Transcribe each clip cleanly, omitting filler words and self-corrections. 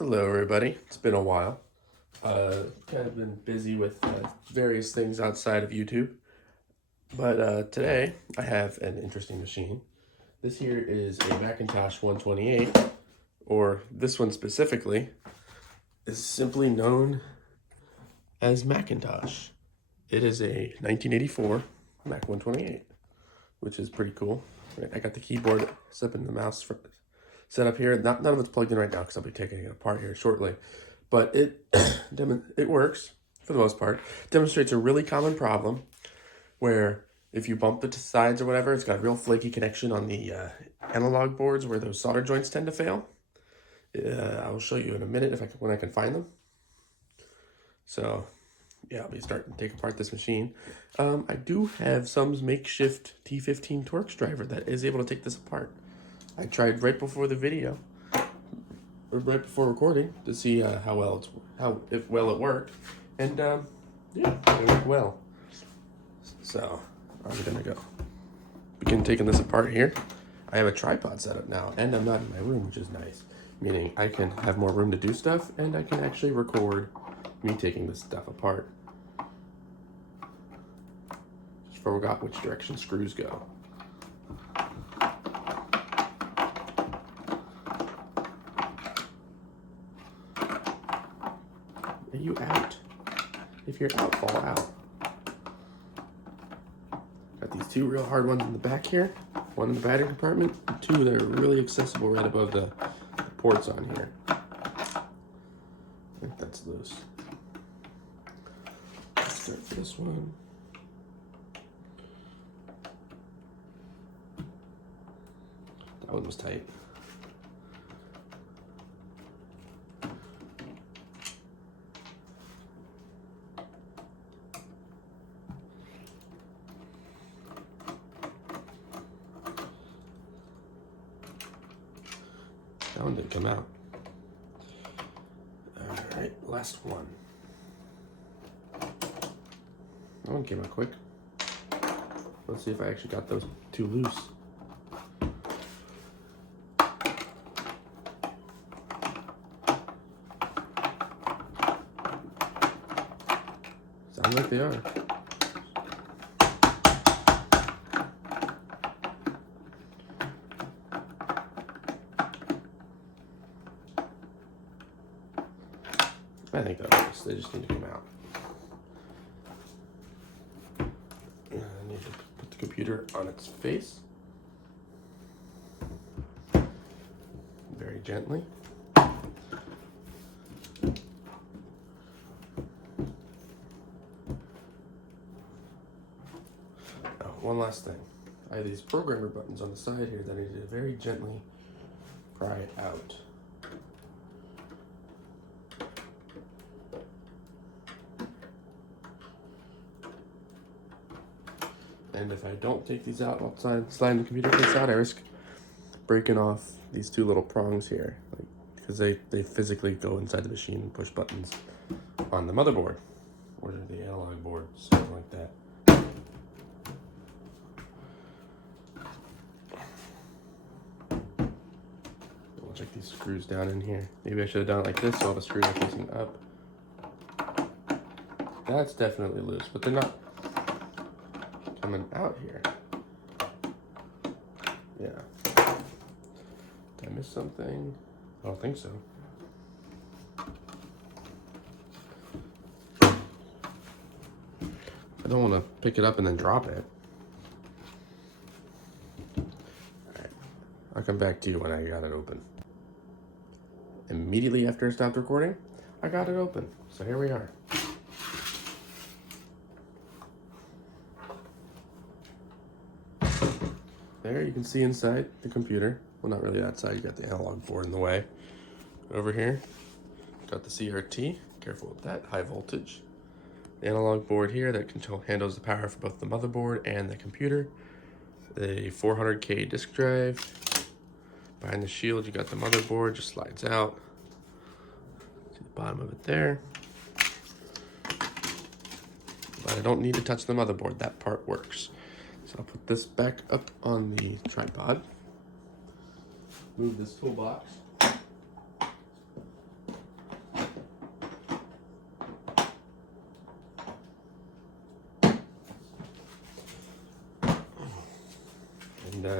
Hello everybody, it's been a while. Kind of been busy with various things outside of YouTube. But today I have an interesting machine. This here is a Macintosh 128, or this one specifically is simply known as Macintosh. It is a 1984 Mac 128, which is pretty cool. I got the keyboard set and the mouse set up here. None of it's plugged in right now because I'll be taking it apart here shortly. But it works for the most part. Demonstrates a really common problem where if you bump the sides or whatever, it's got a real flaky connection on the analog boards where those solder joints tend to fail. I will show you in a minute when I can find them. So yeah, I'll be starting to take apart this machine. I do have some makeshift T15 Torx driver that is able to take this apart. I tried right before the video, or right before recording, to see how well it worked, and yeah, it worked well. So I'm gonna go begin taking this apart here. I have a tripod set up now, and I'm not in my room, which is nice, meaning I can have more room to do stuff, and I can actually record me taking this stuff apart. Just forgot which direction screws go. Are you out? If you're out, fall out. Got these two real hard ones in the back here. One in the battery compartment, and two that are really accessible right above the ports on here. I think that's loose. Let's start for this one. That one was tight. That one didn't come out. Alright, last one. That one came out quick. Let's see if I actually got those two loose. Sounds like they are. I think that works. They just need to come out. And I need to put the computer on its face. Very gently. One last thing. I have these programmer buttons on the side here that I need to very gently pry out. And if I don't take these out while sliding the computer case out, I risk breaking off these two little prongs here, because they physically go inside the machine and push buttons on the motherboard or the analog board, something like that. I'll check these screws down in here. Maybe I should have done it like this so all the screws are facing up. That's definitely loose, but they're not coming out here. Yeah. Did I miss something? I don't think so. I don't want to pick it up and then drop it. Alright. I'll come back to you when I got it open. Immediately after I stopped recording, I got it open. So here we are. There you can see inside the computer. Well, not really that side, you got the analog board in the way. Over here, got the CRT, careful with that, high voltage. The analog board here that handles the power for both the motherboard and the computer. The 400K disk drive. Behind the shield, you got the motherboard, just slides out. See the bottom of it there. But I don't need to touch the motherboard, that part works. So I'll put this back up on the tripod. Move this toolbox.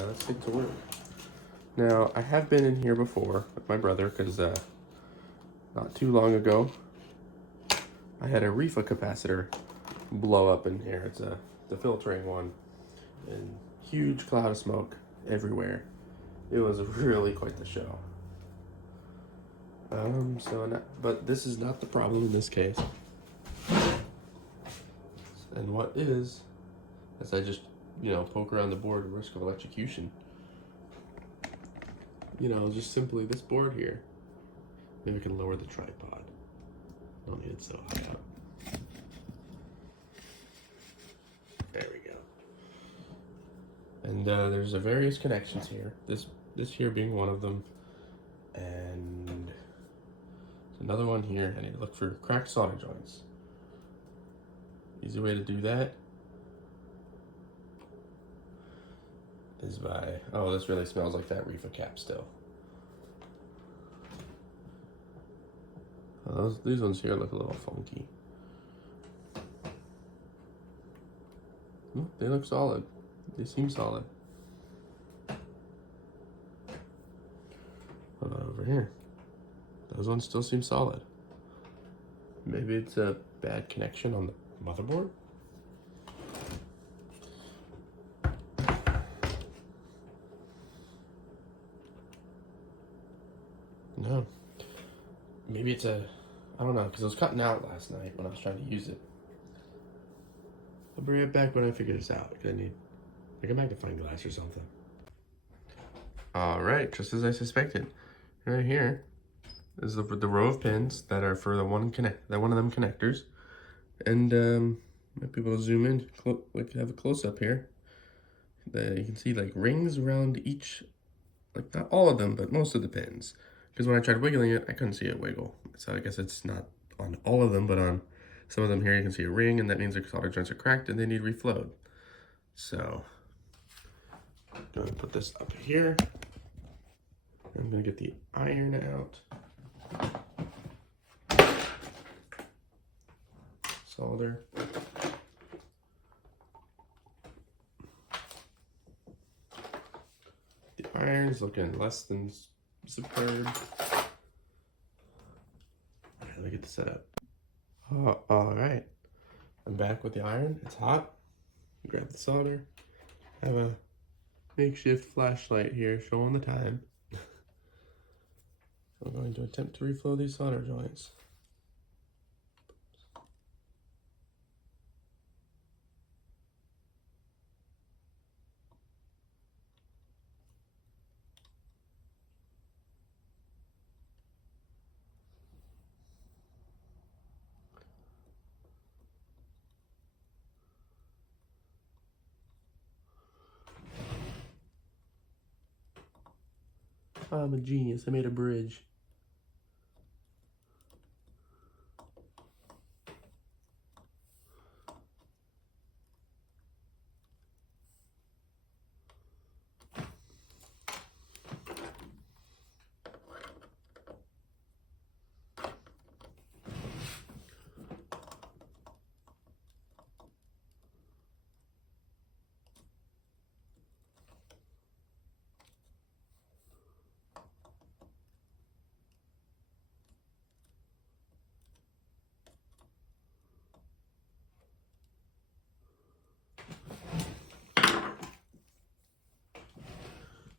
let's get to work. Now, I have been in here before with my brother because not too long ago, I had a reefer capacitor blow up in here. It's the filtering one, and huge cloud of smoke everywhere. It was really quite the show. But this is not the problem in this case. And what is I just, poke around the board at risk of electrocution. Just simply this board here. Maybe we can lower the tripod. Don't need it so high up. There we go. And there's various connections here. This here being one of them, and another one here. I need to look for cracked solder joints. Easy way to do that is by, oh, this really smells like that reefer cap still. These ones here look a little funky. They look solid. They seem solid. What about over here? Those ones still seem solid. Maybe it's a bad connection on the motherboard? No. Maybe it's I don't know, because it was cutting out last night when I was trying to use it. I'll bring it back when I figure this out. I need a magnifying glass or something. All right, just as I suspected. Right here is the row of pins that are for one of them connectors. And might be able to zoom in, have a close up here. You can see like rings around each, like not all of them, but most of the pins. Because when I tried wiggling it, I couldn't see it wiggle. So I guess it's not on all of them, but on some of them here you can see a ring, and that means the solder joints are cracked and they need reflowed. So I'm gonna put this up here. I'm gonna get the iron out. Solder. The iron's looking less than superb. Alright, let me get this set up. Alright. I'm back with the iron. It's hot. Grab the solder. I have a makeshift flashlight here showing the time. I'm going to attempt to reflow these solder joints. I'm a genius. I made a bridge.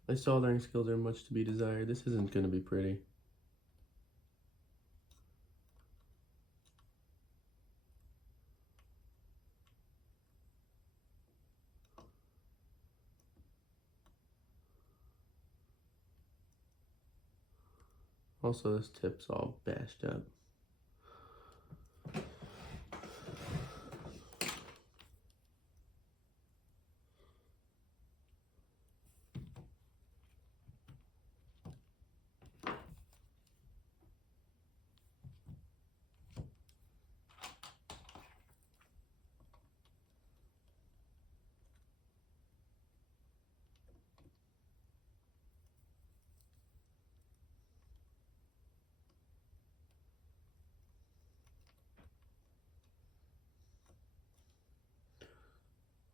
My soldering skills are much to be desired. This isn't going to be pretty. Also, this tip's all bashed up.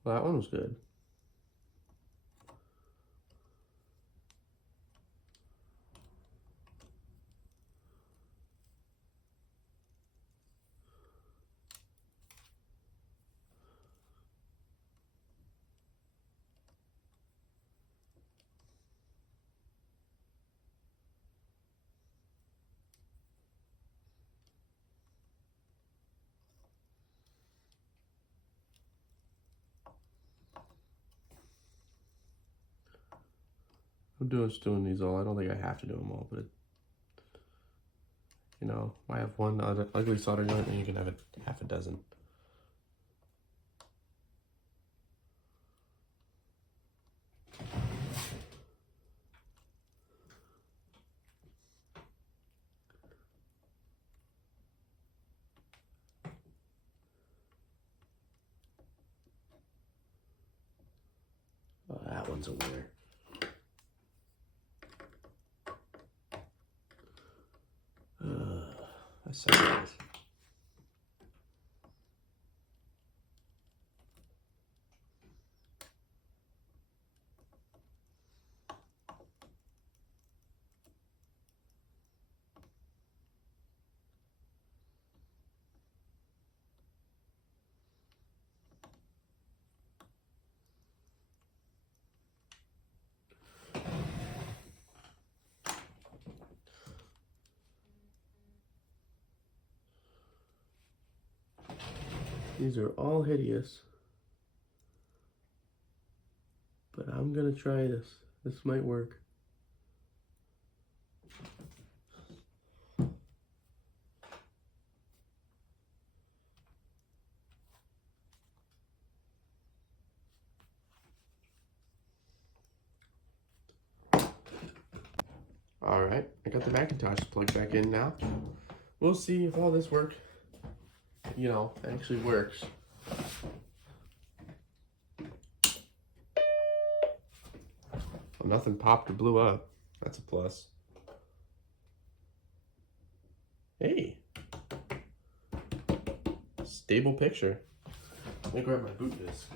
Well, that one was good. I'm just doing these all. I don't think I have to do them all, but you know, I have one other ugly solder joint, and you can have half a dozen. Oh, that one's a winner. That's so nice. These are all hideous, but I'm gonna try this. This might work. All right, I got the Macintosh plugged back in now. We'll see if all this work, you know, actually works. Well, nothing popped or blew up. That's a plus. Hey, stable picture. Let me grab my boot disc.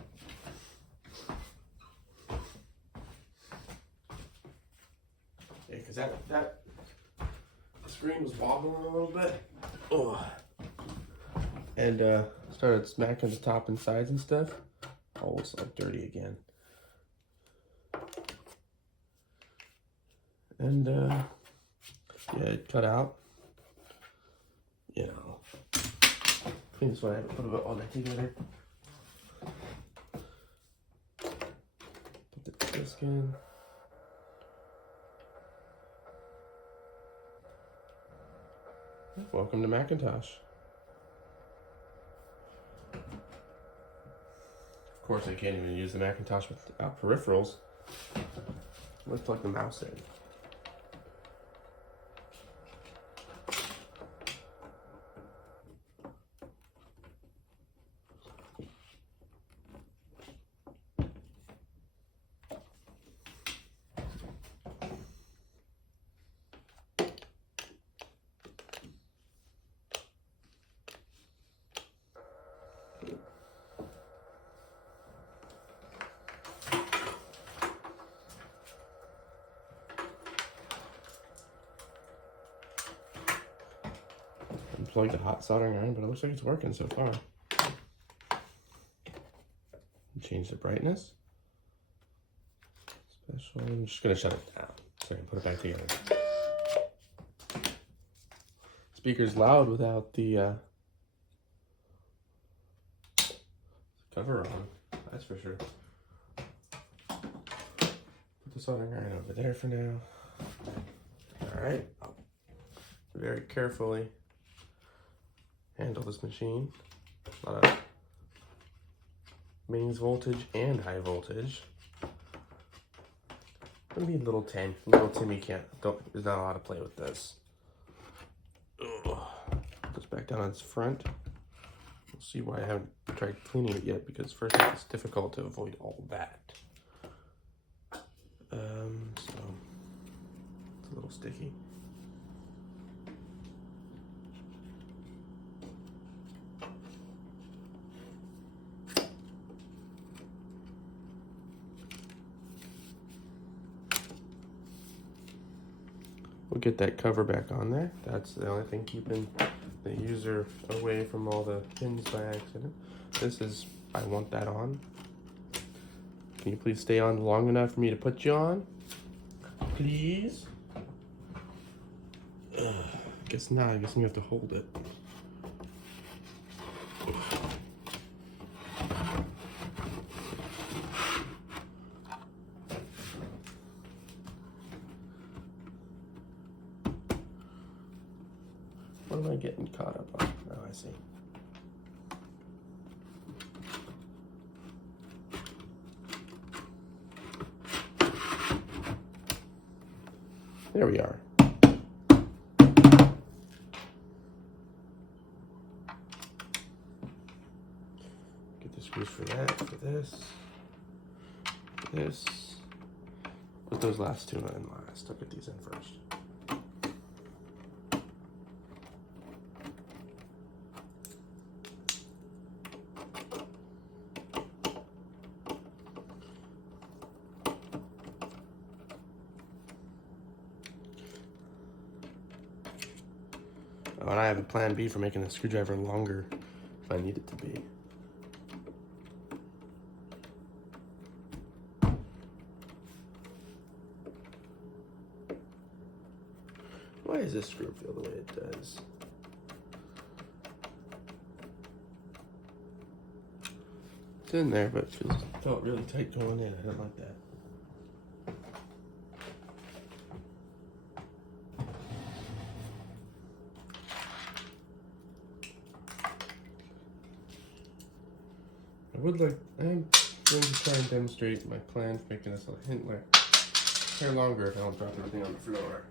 Yeah, because that screen was wobbling a little bit. Oh. And started smacking the top and sides and stuff. Oh, it's like dirty again. And yeah, it cut out. You know, I think that's why I haven't put it all that together. Put the disc in. Welcome to Macintosh. Of course, I can't even use the Macintosh without peripherals. Let's plug the mouse in. Unplugged the hot soldering iron, but it looks like it's working so far. Change the brightness. Special. I'm just gonna shut it down so I can put it back together. Speaker's loud without the cover on. That's for sure. Put the soldering iron over there for now. All right. Very carefully handle this machine. A lot of mains voltage and high voltage. Maybe little Timmy is not allowed to play with this. Ugh. Put this back down on its front. We'll see why I haven't tried cleaning it yet, because first it's difficult to avoid all that. So it's a little sticky. We'll get that cover back on there. That's the only thing keeping the user away from all the pins by accident. I want that on. Can you please stay on long enough for me to put you on? Please? Guess not, I guess you have to hold it. What am I getting caught up on? Oh, I see. There we are. Get the screws for that, for this, this. Put those last two in last. I'll get these in first. Oh, and I have a plan B for making the screwdriver longer if I need it to be. Why does this screw feel the way it does? It's in there, but it felt really tight going in. I don't like that. I am going to try and demonstrate my plan for making this a hint hair longer if I don't drop everything on the floor.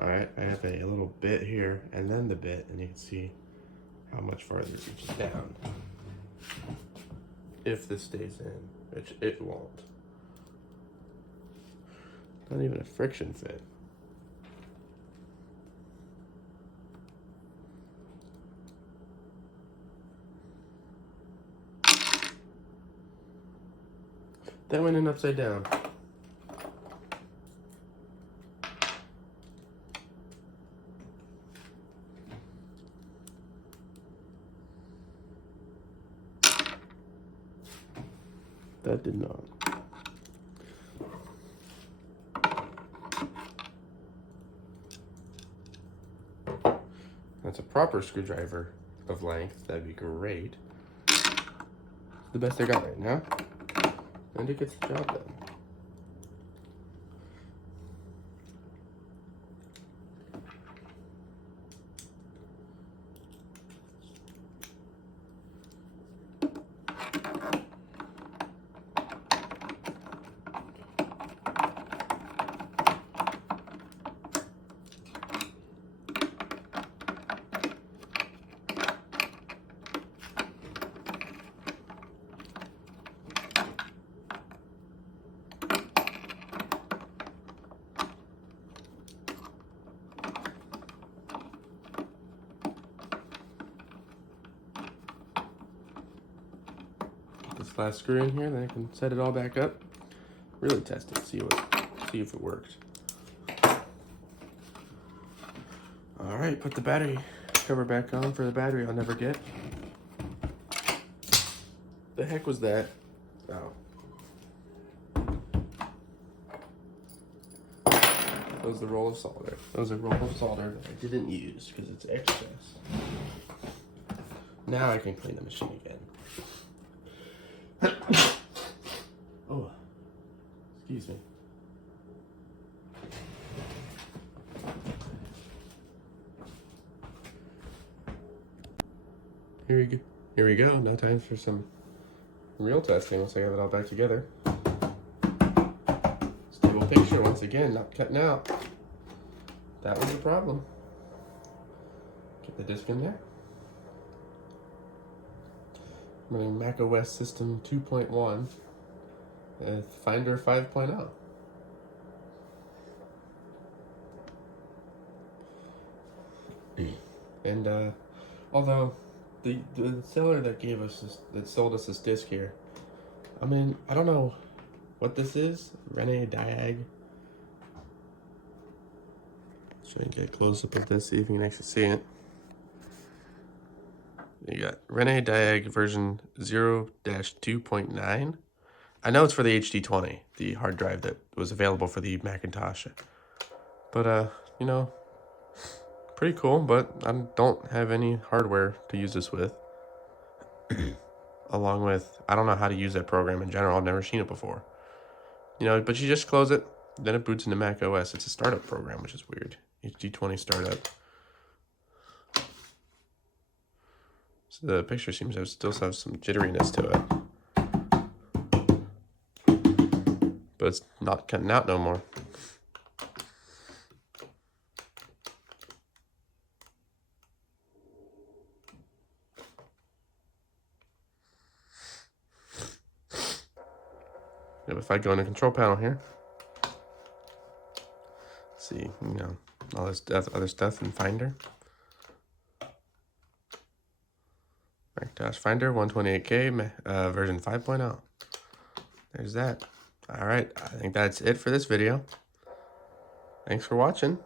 Alright, I have a little bit here and then the bit, and you can see how much farther it reaches down. If this stays in, which it won't. Not even a friction fit. That went in upside down. That did not. That's a proper screwdriver of length. That'd be great. The best I got right now. And it gets the job done. This last screw in here, then I can set it all back up. Really test it, see if it works. All right, put the battery cover back on for the battery I'll never get. The heck was that? Oh. That was the roll of solder. That was a roll of solder that I didn't use because it's excess. Now I can clean the machine again. Oh, excuse me. Here we go. Here we go. Now time for some real testing once I have it all back together. Stable picture once again, not cutting out. That was the problem. Get the disc in there. I'm running Mac OS System 2.1 with Finder 5.0. And although the seller that sold us this disc here, I mean, I don't know what this is. Rene Diag. Try and get a close up of this, see if you can actually see it. You got Rene Diag version 0-2.9. I know it's for the HD20, the hard drive that was available for the Macintosh. But, you know, pretty cool, but I don't have any hardware to use this with. along with, I don't know how to use that program in general. I've never seen it before. You know, but you just close it, then it boots into Mac OS. It's a startup program, which is weird. HD20 startup. So the picture seems to still have some jitteriness to it. But it's not cutting out no more. If I go into control panel here, see, you know, all this other stuff in Finder. Macintosh Finder 128K version 5.0. There's that. All right, I think that's it for this video. Thanks for watching.